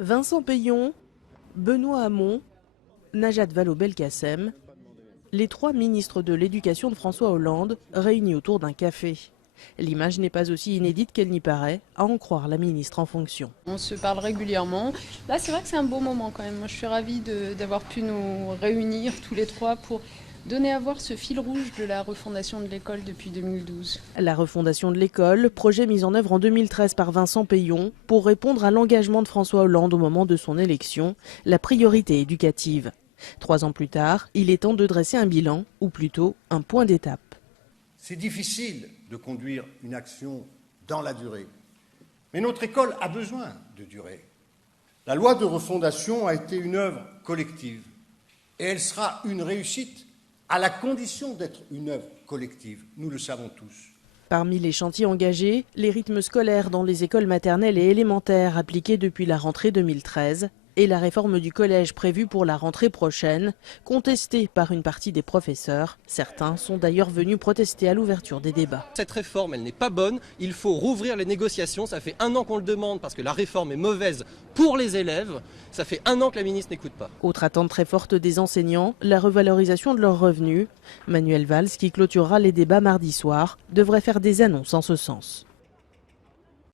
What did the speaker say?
Vincent Peillon, Benoît Hamon, Najat Vallaud-Belkacem, les 3 ministres de l'Éducation de François Hollande réunis autour d'un café. L'image n'est pas aussi inédite qu'elle n'y paraît, à en croire la ministre en fonction. On se parle régulièrement. Là, c'est vrai que c'est un beau moment quand même. Moi, je suis ravie d'avoir pu nous réunir tous les 3 pour donner à voir ce fil rouge de la refondation de l'école depuis 2012. La refondation de l'école, projet mis en œuvre en 2013 par Vincent Peillon pour répondre à l'engagement de François Hollande au moment de son élection, la priorité éducative. 3 ans plus tard, il est temps de dresser un bilan, ou plutôt un point d'étape. C'est difficile de conduire une action dans la durée, mais notre école a besoin de durée. La loi de refondation a été une œuvre collective et elle sera une réussite à la condition d'être une œuvre collective, nous le savons tous. Parmi les chantiers engagés, les rythmes scolaires dans les écoles maternelles et élémentaires appliqués depuis la rentrée 2013 et la réforme du collège prévue pour la rentrée prochaine, contestée par une partie des professeurs. Certains sont d'ailleurs venus protester à l'ouverture des débats. Cette réforme, elle n'est pas bonne, il faut rouvrir les négociations, ça fait 1 an qu'on le demande parce que la réforme est mauvaise pour les élèves, ça fait 1 an que la ministre n'écoute pas. Autre attente très forte des enseignants, la revalorisation de leurs revenus. Manuel Valls, qui clôturera les débats mardi soir, devrait faire des annonces en ce sens.